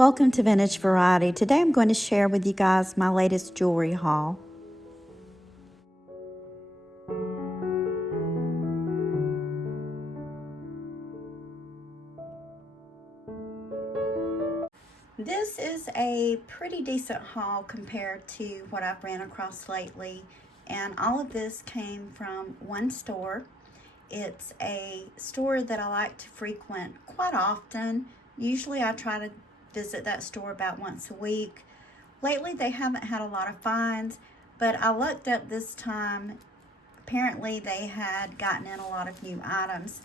Welcome to Vintage Variety. Today I'm going to share with you guys my latest jewelry haul. This is a pretty decent haul compared to what I've ran across lately, and all of this came from one store. It's a store that I like to frequent quite often. Usually I try to visit that store about once a week. Lately they haven't had a lot of finds, but I looked up this time. Apparently they had gotten in a lot of new items.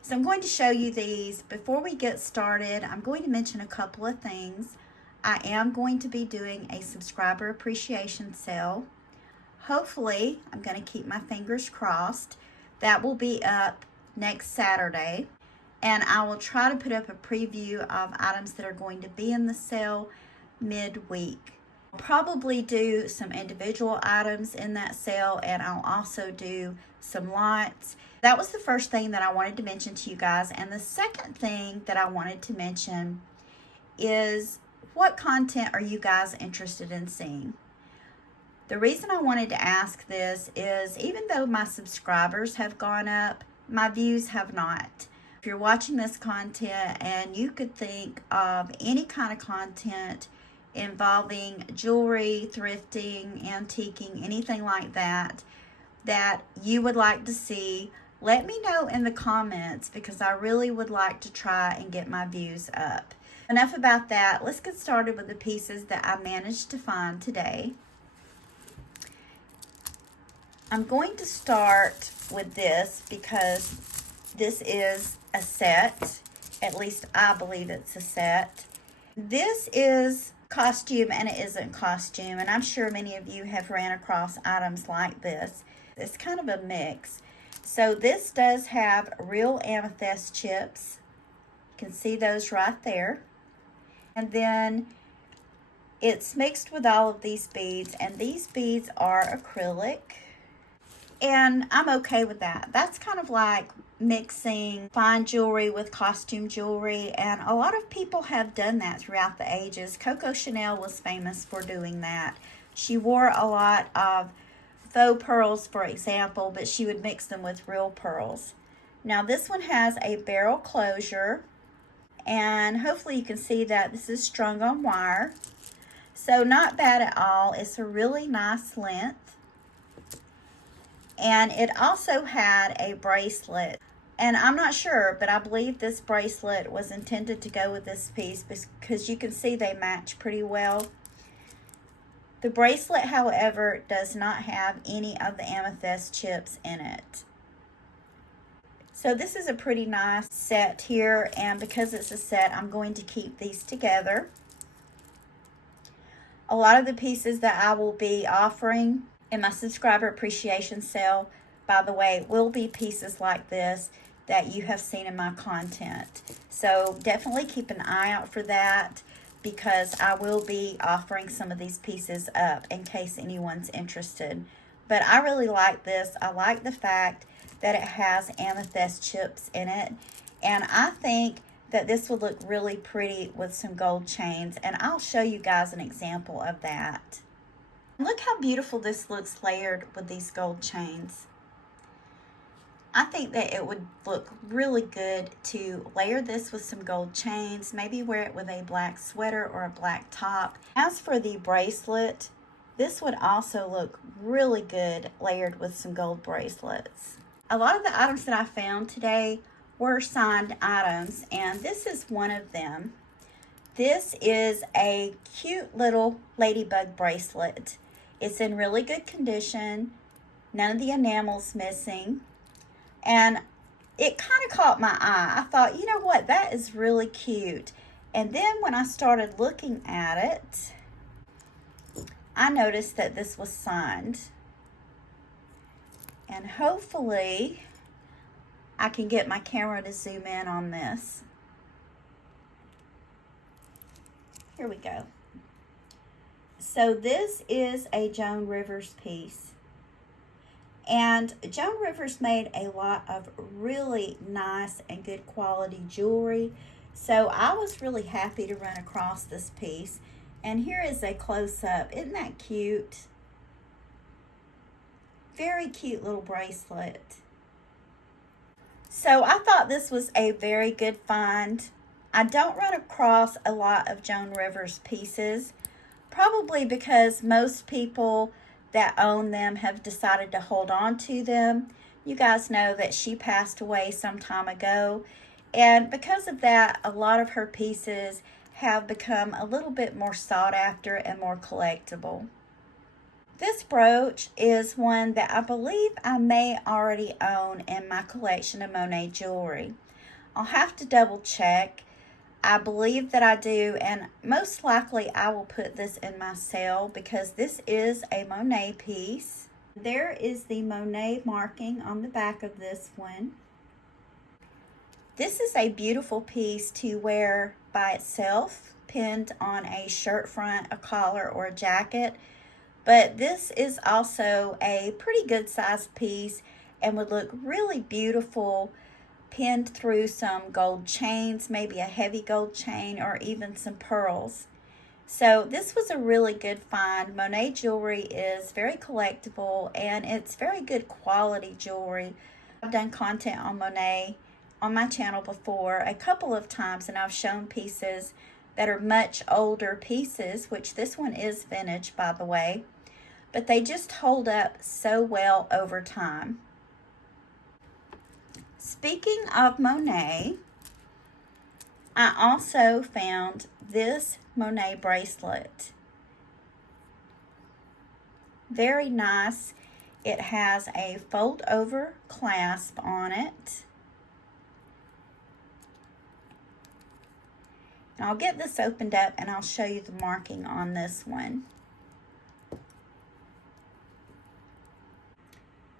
So I'm going to show you these. Before we get started, I'm going to mention a couple of things. I am going to be doing a subscriber appreciation sale. Hopefully, I'm going to keep my fingers crossed. That will be up next Saturday. And I will try to put up a preview of items that are going to be in the sale midweek. I'll probably do some individual items in that sale, and I'll also do some lots. That was the first thing that I wanted to mention to you guys. And the second thing that I wanted to mention is, what content are you guys interested in seeing? The reason I wanted to ask this is, even though my subscribers have gone up, my views have not. If you're watching this content and you could think of any kind of content involving jewelry, thrifting, antiquing, anything like that, that you would like to see, let me know in the comments, because I really would like to try and get my views up. Enough about that. Let's get started with the pieces that I managed to find today. I'm going to start with this because this is a set. At least I believe it's a set. This is costume and it isn't costume, and I'm sure many of you have ran across items like this. It's kind of a mix. So this does have real amethyst chips. You can see those right there. And then it's mixed with all of these beads, and these beads are acrylic. And I'm okay with that. That's kind of like mixing fine jewelry with costume jewelry, and a lot of people have done that throughout the ages. Coco Chanel was famous for doing that. She wore a lot of faux pearls, for example, but she would mix them with real pearls. Now this one has a barrel closure, and hopefully you can see that this is strung on wire. So not bad at all. It's a really nice length. And it also had a bracelet. And I'm not sure, but I believe this bracelet was intended to go with this piece because you can see they match pretty well. The bracelet, however, does not have any of the amethyst chips in it. So this is a pretty nice set here, and because it's a set, I'm going to keep these together. A lot of the pieces that I will be offering in my subscriber appreciation sale, by the way, will be pieces like this that you have seen in my content. So definitely keep an eye out for that, because I will be offering some of these pieces up in case anyone's interested. But I really like this. I like the fact that it has amethyst chips in it, and I think that this would look really pretty with some gold chains, and I'll show you guys an example of that. Look how beautiful this looks layered with these gold chains. I think that it would look really good to layer this with some gold chains, maybe wear it with a black sweater or a black top. As for the bracelet, this would also look really good layered with some gold bracelets. A lot of the items that I found today were signed items, and this is one of them. This is a cute little ladybug bracelet. It's in really good condition. None of the enamel's missing. And it kind of caught my eye. I thought, you know what, that is really cute. And then when I started looking at it, I noticed that this was signed. And hopefully I can get my camera to zoom in on this. Here we go. So this is a Joan Rivers piece. And Joan Rivers made a lot of really nice and good quality jewelry. So I was really happy to run across this piece. And here is a close-up. Isn't that cute? Very cute little bracelet. So I thought this was a very good find. I don't run across a lot of Joan Rivers pieces, probably because most people that own them have decided to hold on to them. You guys know that she passed away some time ago, and because of that, a lot of her pieces have become a little bit more sought after and more collectible. This brooch is one that I believe I may already own in my collection of Monet jewelry. I'll have to double check. I believe that I do, and most likely I will put this in my sale because this is a Monet piece. There is the Monet marking on the back of this one. This is a beautiful piece to wear by itself, pinned on a shirt front, a collar, or a jacket. But this is also a pretty good sized piece and would look really beautiful pinned through some gold chains, maybe a heavy gold chain, or even some pearls. So this was a really good find. Monet jewelry is very collectible and it's very good quality jewelry. I've done content on Monet on my channel before a couple of times, and I've shown pieces that are much older pieces, which this one is vintage, by the way, but they just hold up so well over time. Speaking of Monet, I also found this Monet bracelet. Very nice. It has a fold over clasp on it. And I'll get this opened up and I'll show you the marking on this one.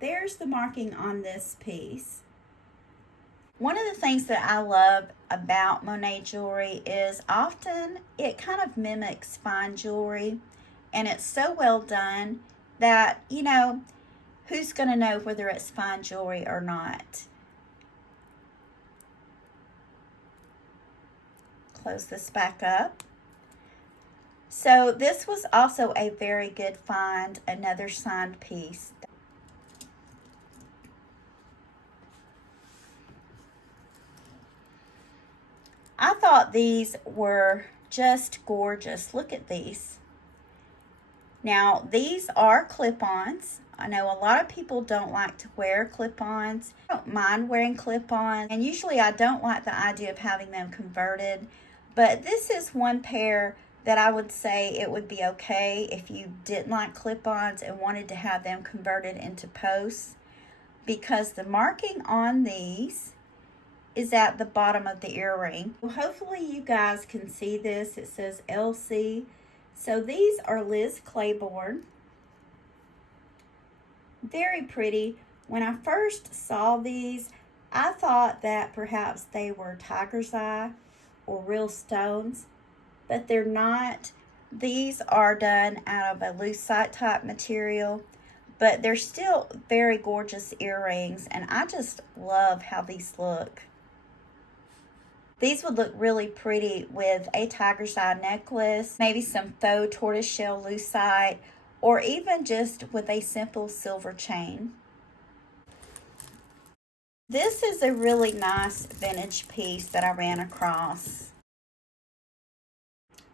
There's the marking on this piece. One of the things that I love about Monet jewelry is often it kind of mimics fine jewelry, and it's so well done that, you know, who's going to know whether it's fine jewelry or not? Close this back up. So this was also a very good find, another signed piece. I thought these were just gorgeous. Look at these. Now, these are clip-ons. I know a lot of people don't like to wear clip-ons. I don't mind wearing clip-ons, and usually I don't like the idea of having them converted, but this is one pair that I would say it would be okay if you didn't like clip-ons and wanted to have them converted into posts, because the marking on these is at the bottom of the earring. Hopefully you guys can see this. It says LC. So these are Liz Claiborne. Very pretty. When I first saw these, I thought that perhaps they were tiger's eye or real stones, but they're not. These are done out of a lucite type material, but they're still very gorgeous earrings, and I just love how these look. These would look really pretty with a tiger's eye necklace, maybe some faux tortoiseshell lucite, or even just with a simple silver chain. This is a really nice vintage piece that I ran across.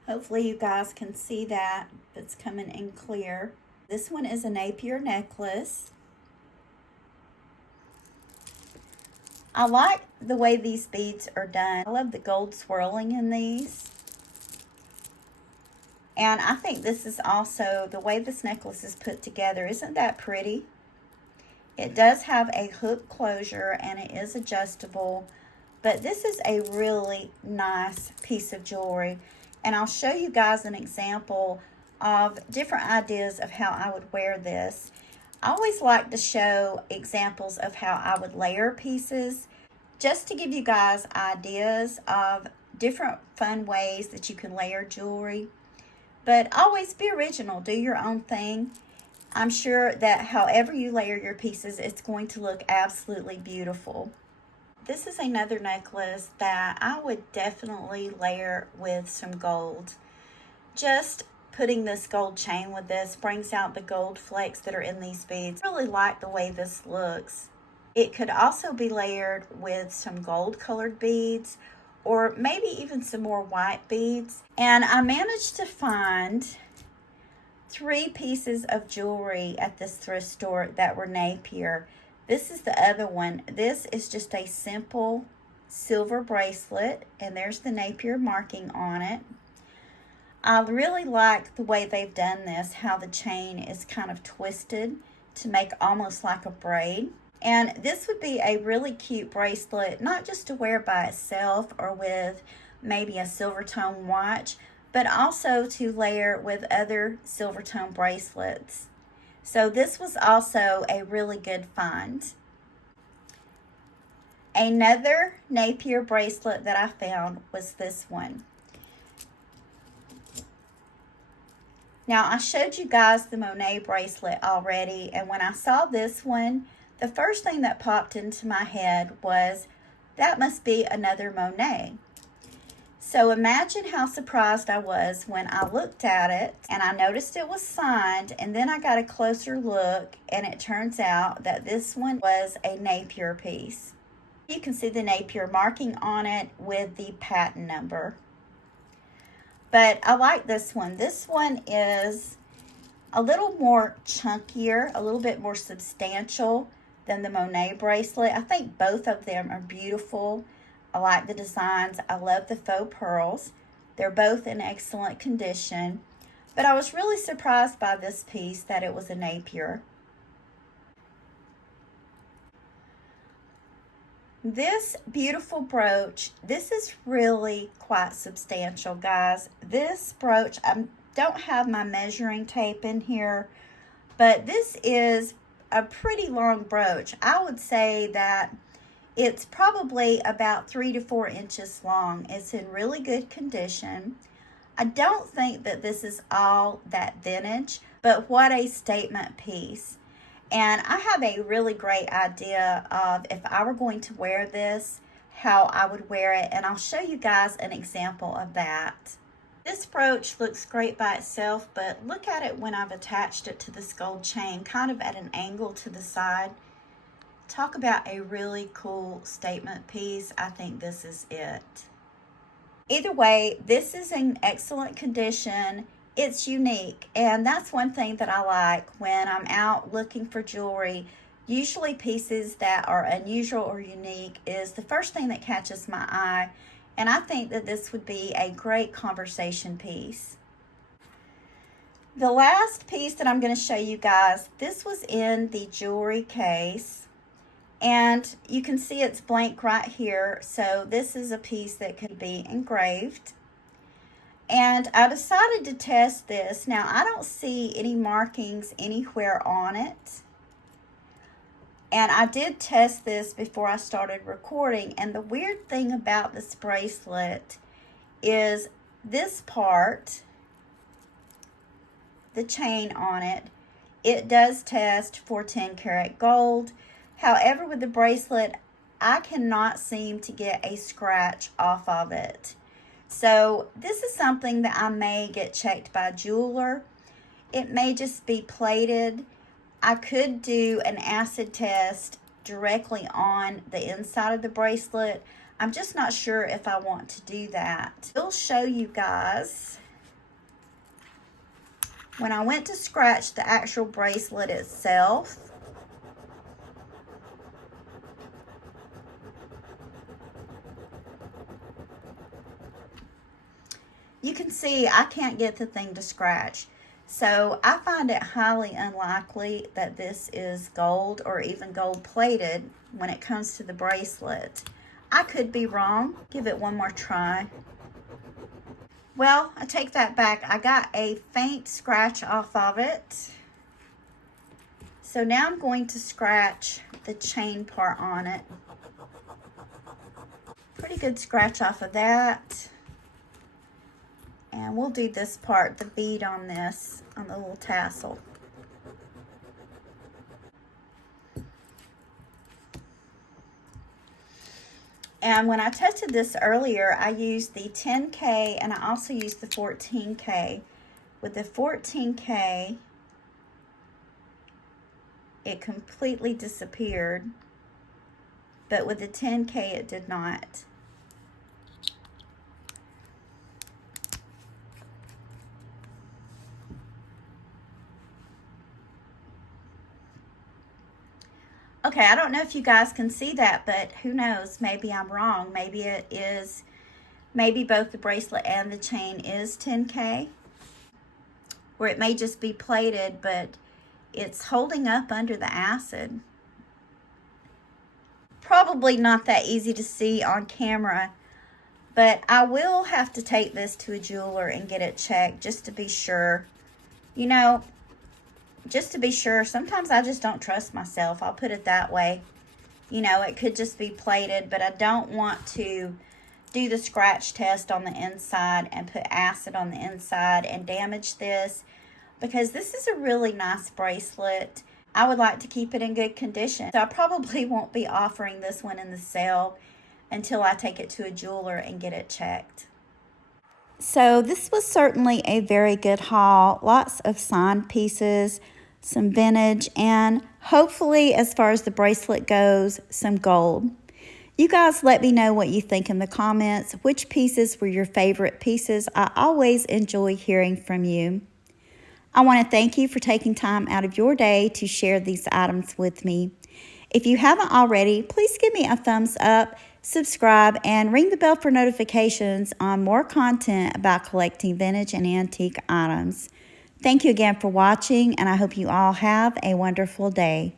Hopefully you guys can see that. It's coming in clear. This one is a Napier necklace. I like the way these beads are done. I love the gold swirling in these. And I think this is also, the way this necklace is put together, isn't that pretty? It does have a hook closure and it is adjustable, but this is a really nice piece of jewelry. And I'll show you guys an example of different ideas of how I would wear this. I always like to show examples of how I would layer pieces, just to give you guys ideas of different fun ways that you can layer jewelry. But always be original, do your own thing. I'm sure that however you layer your pieces, it's going to look absolutely beautiful. this is another necklace that I would definitely layer with some gold. Just putting this gold chain with this brings out the gold flakes that are in these beads. I really like the way this looks. It could also be layered with some gold colored beads or maybe even some more white beads. And I managed to find 3 pieces of jewelry at this thrift store that were Napier. This is the other one. This is just a simple silver bracelet, and there's the Napier marking on it. I really like the way they've done this, how the chain is kind of twisted to make almost like a braid. And this would be a really cute bracelet, not just to wear by itself or with maybe a silver tone watch, but also to layer with other silver tone bracelets. So this was also a really good find. Another Napier bracelet that I found was this one. Now, I showed you guys the Monet bracelet already, and when I saw this one, the first thing that popped into my head was, that must be another Monet. So imagine how surprised I was when I looked at it, and I noticed it was signed, and then I got a closer look, and it turns out that this one was a Napier piece. You can see the Napier marking on it with the patent number. But I like this one. This one is a little more chunkier, a little bit more substantial than the Monet bracelet. I think both of them are beautiful. I like the designs. I love the faux pearls. They're both in excellent condition. But I was really surprised by this piece that it was a Napier. This beautiful brooch, this is really quite substantial, guys. This brooch, I don't have my measuring tape in here, but this is a pretty long brooch. I would say that it's probably about 3 to 4 inches long. It's in really good condition. I don't think that this is all that vintage, but what a statement piece. And I have a really great idea of if I were going to wear this, how I would wear it. And I'll show you guys an example of that. This brooch looks great by itself, but look at it when I've attached it to this gold chain, kind of at an angle to the side. Talk about a really cool statement piece. I think this is it. Either way, this is in excellent condition. It's unique, and that's one thing that I like when I'm out looking for jewelry. Usually pieces that are unusual or unique is the first thing that catches my eye, and I think that this would be a great conversation piece. The last piece that I'm going to show you guys, this was in the jewelry case, and you can see it's blank right here, so this is a piece that could be engraved. And I decided to test this. Now, I don't see any markings anywhere on it. And I did test this before I started recording. And the weird thing about this bracelet is this part, the chain on it, it does test for 10 karat gold. However, with the bracelet, I cannot seem to get a scratch off of it. So this is something that I may get checked by a jeweler. It may just be plated. I could do an acid test directly on the inside of the bracelet. I'm just not sure if I want to do that. I'll show you guys. When I went to scratch the actual bracelet itself, you can see I can't get the thing to scratch. So I find it highly unlikely that this is gold or even gold plated when it comes to the bracelet. I could be wrong. Give it one more try. Well, I take that back. I got a faint scratch off of it. So now I'm going to scratch the chain part on it. Pretty good scratch off of that. And we'll do this part, the bead on this, on the little tassel. And when I tested this earlier, I used the 10K and I also used the 14K. With the 14K, it completely disappeared, but with the 10K, it did not. Okay, I don't know if you guys can see that, but who knows? Maybe I'm wrong. Maybe it is, maybe both the bracelet and the chain is 10K. Or it may just be plated, but it's holding up under the acid. Probably not that easy to see on camera, but I will have to take this to a jeweler and get it checked just to be sure. You know, just to be sure, sometimes I just don't trust myself. I'll put it that way. You know, it could just be plated, but I don't want to do the scratch test on the inside and put acid on the inside and damage this, because this is a really nice bracelet. I would like to keep it in good condition. So I probably won't be offering this one in the sale until I take it to a jeweler and get it checked. So this was certainly a very good haul. Lots of signed pieces, some vintage, and hopefully, as far as the bracelet goes, some gold. You guys let me know what you think in the comments. Which pieces were your favorite pieces? I always enjoy hearing from you. I want to thank you for taking time out of your day to share these items with me. If you haven't already, please give me a thumbs up, subscribe, and ring the bell for notifications on more content about collecting vintage and antique items. Thank you again for watching, and I hope you all have a wonderful day.